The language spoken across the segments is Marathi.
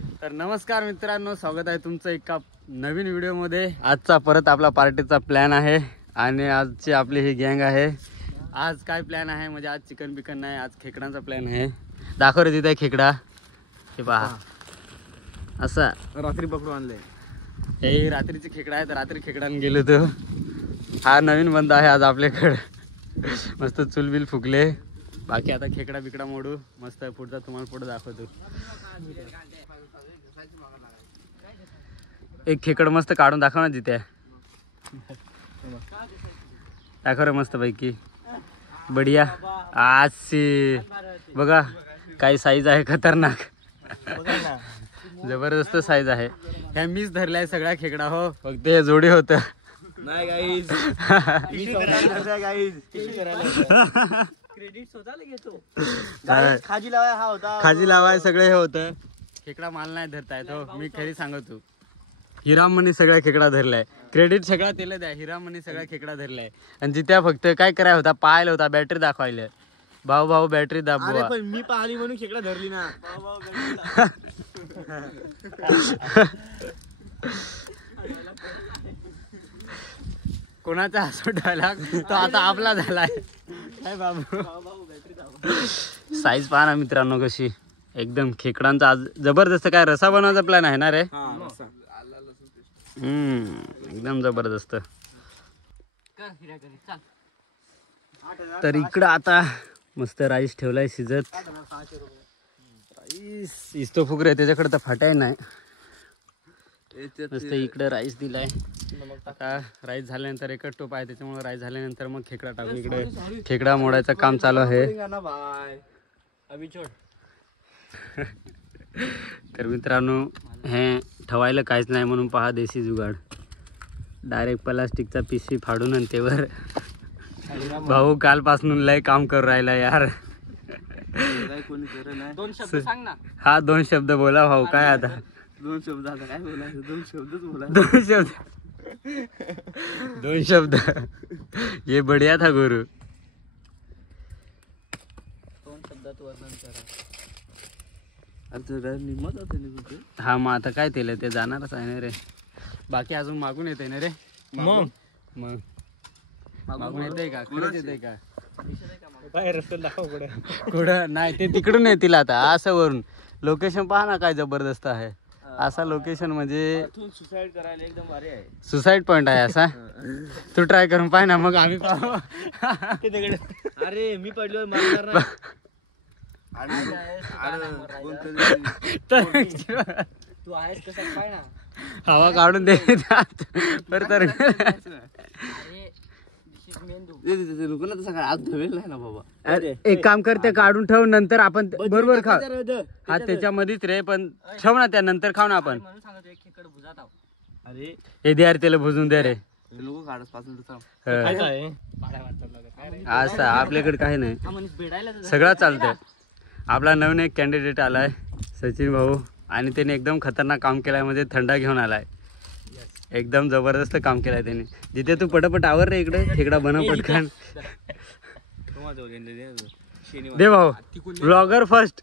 तर नमस्कार मित्रांनो, स्वागत आहे तुमचं एका नवीन व्हिडिओमध्ये। आजचा परत आपला पार्टीचा प्लॅन आहे आणि आजची आपली ही गँग आहे। आज काय प्लॅन आहे म्हणजे आज चिकन बिकन नाही, आज खेकडांचा प्लॅन आहे। दाखव रे तिथे खेकडा, हे पहा असा रात्री पकडून आणले। हे रात्रीचे खेकडा आहे, तर रात्री खेकडाने गेलो तो। हा नवीन बंदा आहे आज आपल्याकडे। मस्त चुलबिल फुकले, बाकी आता खेकडा बिकडा मोडू मस्त पुढचा तुम्हाला पुढे दाखवतो। एक खेकड मस्त काढून दाखव ना जिथे, दाखव रे मस्त पैकी बढिया। आज बघा काही साईज आहे खतरनाक, जबरदस्त साईज आहे। ह्या मीच धरलाय सगळा खेकडा हो, फक्त हे जोडी होत नाही गाईज। क्रेडिट स्वतःला घेतो। खाजी लावाय हा होता, खाजी लावाय सगळे हे होतं। खेकडा माल नाही धरता येत हो, मी खरी सांगतो। हिरामणी सगळा खेकडा धरलाय, क्रेडिट सगळा त्याला द्या। हिरामणी सगळा खेकडा धरलाय आणि तिथे फक्त काय करायला होता, पाहायला होता, बॅटरी दाखवायला। भाऊ भाऊ बॅटरी दाबवा। पण मी पाहिली म्हणून खेकडा धरली ना। कोणाचा हसू डायलॉग तो आता आपला झालाय काय बाबू। साईज पहा ना मित्रांनो कशी, एकदम खेकडांचा आज जबरदस्त काय रसा बनवायचा प्लॅन आहे ना रे। एकदम जबरदस्त। तर इकडं आता मस्त राईस ठेवलाय शिजत। राईस इस्तो फुगरे, त्याच्याकडे तर फाटाय नाही। मस्त इकडे राईस दिलाय। आता राईस झाल्यानंतर एकच टोप आहे, त्याच्यामुळे राईस झाल्यानंतर मग खेकडा टाकू। इकडे खेकडा मोडायचं काम चालू आहे। तर मित्रांनो हे ठेवायला काहीच नाही म्हणून पहा देशी जुगाड, डायरेक्ट प्लास्टिकचा पिशवी फाडून आणि त्यावर भाऊ कालपासून लय काम करू राहिला यार। दोन शब्द सांग ना। हा दोन शब्द बोला भाऊ, काय आता दोन शब्द आता काय बोलायचं, दोन शब्दच बोला। दोन शब्द ये बढिया था गुरु। दोन शब्दात वर्णन करा। हा मग आता काय केलं ते जाणारच आहे ना रे, बाकी अजून मागून येते ना रे। मग मागून येते का, खरंच येते का? कुठं नाही, ते तिकडून येतील आता असं वरून। लोकेशन पहा ना काय जबरदस्त आहे, असा लोकेशन म्हणजे सुसाईड करायला एकदम भारी आहे। सुसाईड पॉइंट आहे असा। तू ट्राय करून पाह ना, मग आम्ही पाहू। अरे मी पडलो मारणार ना। तू आहेस कसं काय ना, हवा काढून दे बरं तर। एक काम करते, काढून ठेव, नंतर आपण बरोबर खा। हा त्याच्यामध्येच रे, पण ठेव ना, त्यानंतर खाऊ ना आपण। अरे हे दे यार, त्याला भुजून दे रे। असं आपल्याकडे काही नाही, सगळं चालतंय। आपला नवीन एक कॅन्डिडेट आलाय सचिन भाऊ, आणि त्याने एकदम खतरनाक काम केलाय, म्हणजे थंडा घेऊन आलाय। एकदम जबरदस्त काम केलाय त्याने। जिथे तू पटापट आवर रे, इकडे खेकडा बनव पटकन। दे भाऊ, blogger first.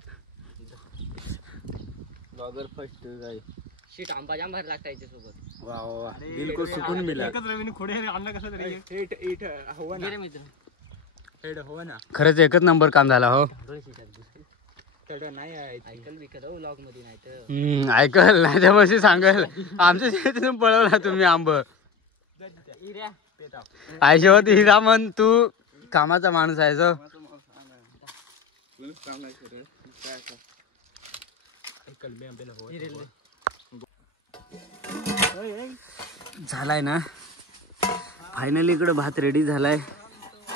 Blogger first guy sheet आंबा जाम भर लागता याच्या सोबत। वाह वाह, दिल को सुकून मिला। खरंच एकच नंबर काम झाला हो। ऐकल नाही त्या वर्षी सांगल, आमच्या शेतीतून पळवला तुम्ही आंब। आयशेवत हिरा म्हण, तू कामाचा माणूस आहे जो। झालाय ना फायनली, इकडे भात रेडी झालाय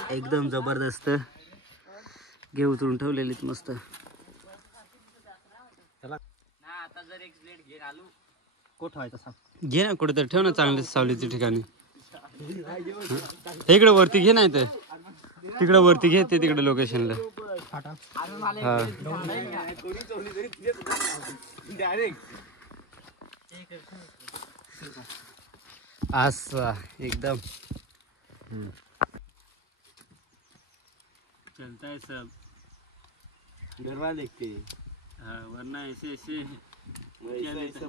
एकदम जबरदस्त। घे उचलून ठेवलेलीत मस्त। घे ना कुठेतरी ठेव ना, चांगल्या सावलीच्या ठिकाणी। इकडे वरती घे, नाही तर तिकडे वरती घे, ते तिकडे लोकेशनला। आसा एकदम चलता है सब। डरवा देखते हाँ, वरना ऐसे ऐसे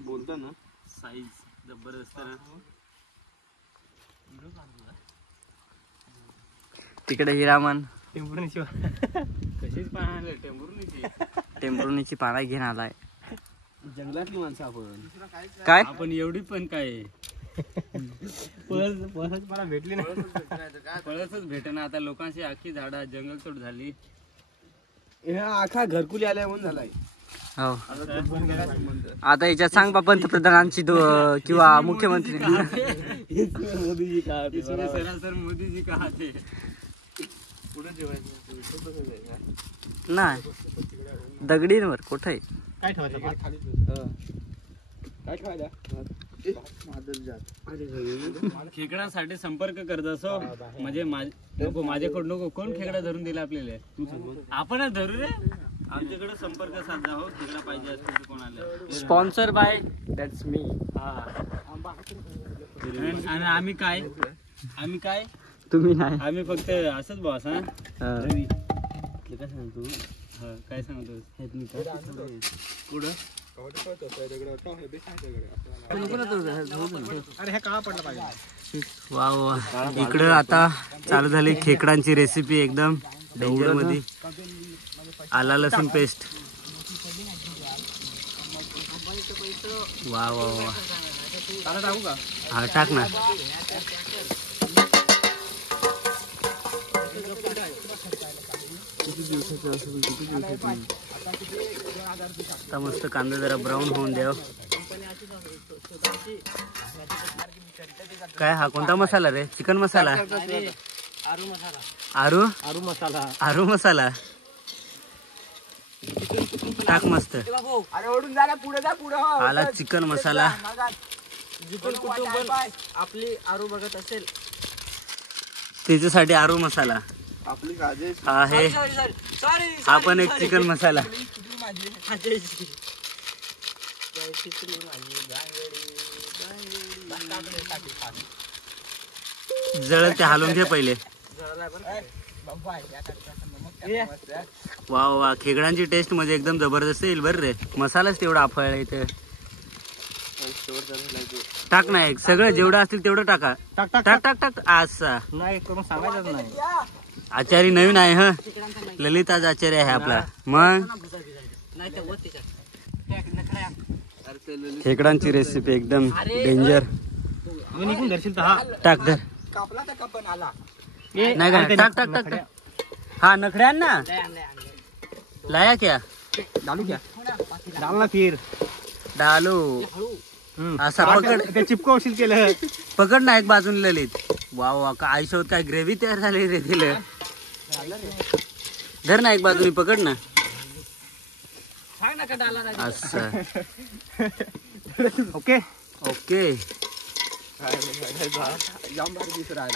बोलता ना साईज जबरदस्त ना. तिकडे हिरामन कशीच पाहणार टेम्पोनीची पाना घेऊन आलाय. जंगलातली माणसं आपण काय आपण एवढी पण काय मला भेटली नाही. पळसच भेटेना आता. लोकांची आखी झाडा जंगलतोड झाली. आखा घरकुली आलाय म्हणून झालाय. हो आता याच्यात सांग बा पंतप्रधानांची किंवा मुख्यमंत्री मोदीजी का इसमें सरासर मोदी जी कहा थे. पुढे जेवायचं नाही दगडींवर कुठे काय ठेवायचं काय ठेवायचं खेकड्यासाठी संपर्क करत असो म्हणजे नको माझ्याकडून नको. कोण खेकडा धरून दिला आपल्याला. आपणच धरू रे. आमच्याकडे संपर्क साधा हो. खेकडा पाहिजे असतील तर कोणाला. स्पॉन्सर बाय दॅट्स मी. आणि आम्ही काय तुम्ही नाही. आम्ही फक्त असंच बॉस. हा हा. काय सांगतो काय सांगतो पुढं अरे हे काळा पडला पाहिजे. वा वा इकडं आता चालू झाली खेकडांची रेसिपी. एकदम डेंजर मध्ये. आला लसूण पेस्ट. वा वा वा टाकू का? हा टाक ना. आता मस्त कांदा जरा ब्राऊन होऊन द्याव. काय हा कोणता मसाला रे. चिकन मसाला. आरू आरू मसाला टाक मस्त. अरे ओढून जा पुढे जा पुढे. आला चिकन मसाला. आपली आरू बघत असेल त्याच्यासाठी आरू मसाला. आपली काळजी. हा आहे. हा पण एक चिकन मसाला. जळत ते हलवून घे पहिले. वा वा खेकडांची टेस्ट म्हणजे एकदम जबरदस्त येईल बर रे. मसालाच तेवढा आफळ इथे. टाक ना एक. सगळं जेवढं असतील तेवढं टाका. टाक टाक टाक टाक टाक. असा नाही करून सांगायचं नाही. आचारी नवीन आहे. ह ललित आज आचार्य आहे आपला. मग खेकडांची रेसिपी एकदम डेंजर. निघून धरशील तर हा टाक धर. कापला तर कापण आला. नाही का टाक टाक टाक टाक. हा नखड्या आण ना. लाया क्या डालू क्या डालना फिर डालो. असा पकड. ते चिपकवशील केलं. पकड ना एक बाजून ललित. वा वा का आयुष्यात काय ग्रेव्ही तयार झाली रे तिला. धर ना एक बाजूने पकड ना. असं ओके ओके.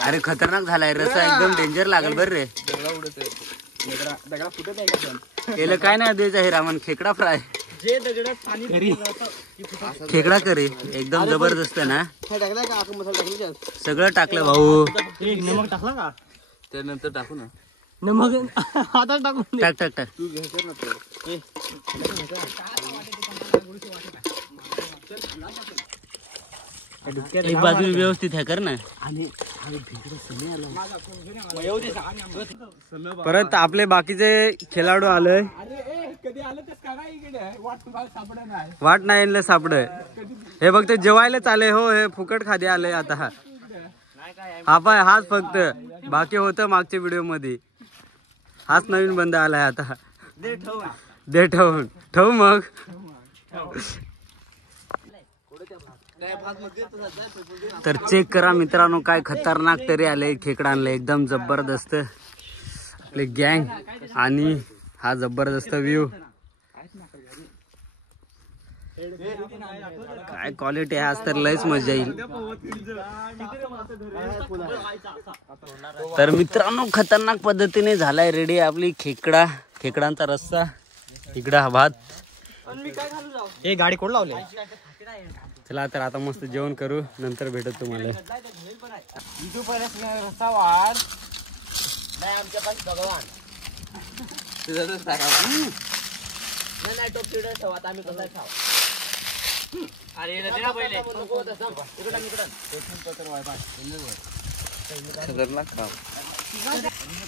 अरे खतरनाक झालाय. रसा एकदम डेंजर लागल बर रे. दगडा फुटत आहे का? याला काय नाही द्यायचं आहे रामन. खेकडा फ्राय. जे दगडात पाणी खेकडा करी एकदम जबरदस्त ना. टाकलाय का आपण मसाला टाकला सगळं टाकलं भाऊ. नमक टाकला का? त्यानंतर टाकू ना. नमक आता टाकून टाक टाक टाक. तू घे कर ना. एक बाजूने व्यवस्थित आहे कर ना. परत आपले बाकीचे खेळाडू आले. कधी आलं तर इकडे वाट नाही आणलं सापड. हे फक्त जेवायलाच आले हो. हे फुकट खादे आले आता. हा पाय हाच फक्त. बाकी होतं मागच्या व्हिडिओ मध्ये. हाच नवीन बंद आलाय आता. दे ठेवून ठेवू मग. तर चेक करा मित्रांनो काय खतरनाक तरी आले खेकडा आणले. एकदम जबरदस्त आपले गँग. आणि हा जबरदस्त व्ह्यू. काय क्वालिटी आहे आज तर लयच मजा येईल. तर मित्रांनो खतरनाक पद्धतीने झालाय रेडी आपली खेकडांचा रस्सा. इकडं हा भात. हे गाडी कोण लावले? चला तर आता मस्त जेवण करू. नंतर भेटत तुम्हाला. रस्सा वाढ नाही आमच्या पास भगवान. नाही टोप ठेवा आम्ही कसं खाऊ.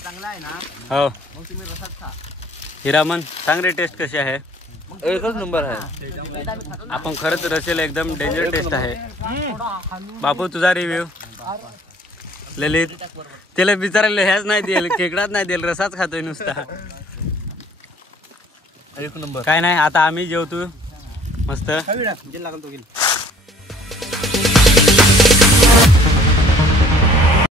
चांगला आहे ना हो मग तुम्ही रसात खा. हिरामन सांग रे टेस्ट कशी आहे. एकच नंबर आहे. आपण खरंच रसेल एकदम डेंजर टेस्ट आहे. बापू तुझा रिव्ह्यू. ललित त्याला बिचारायला ह्याच नाही देईल खेकडाच नाही देईल रसाच खातोय नुसता. एक नंबर. काय नाही आता आम्ही जेवतो मस्त. जे लागल तो घेईल.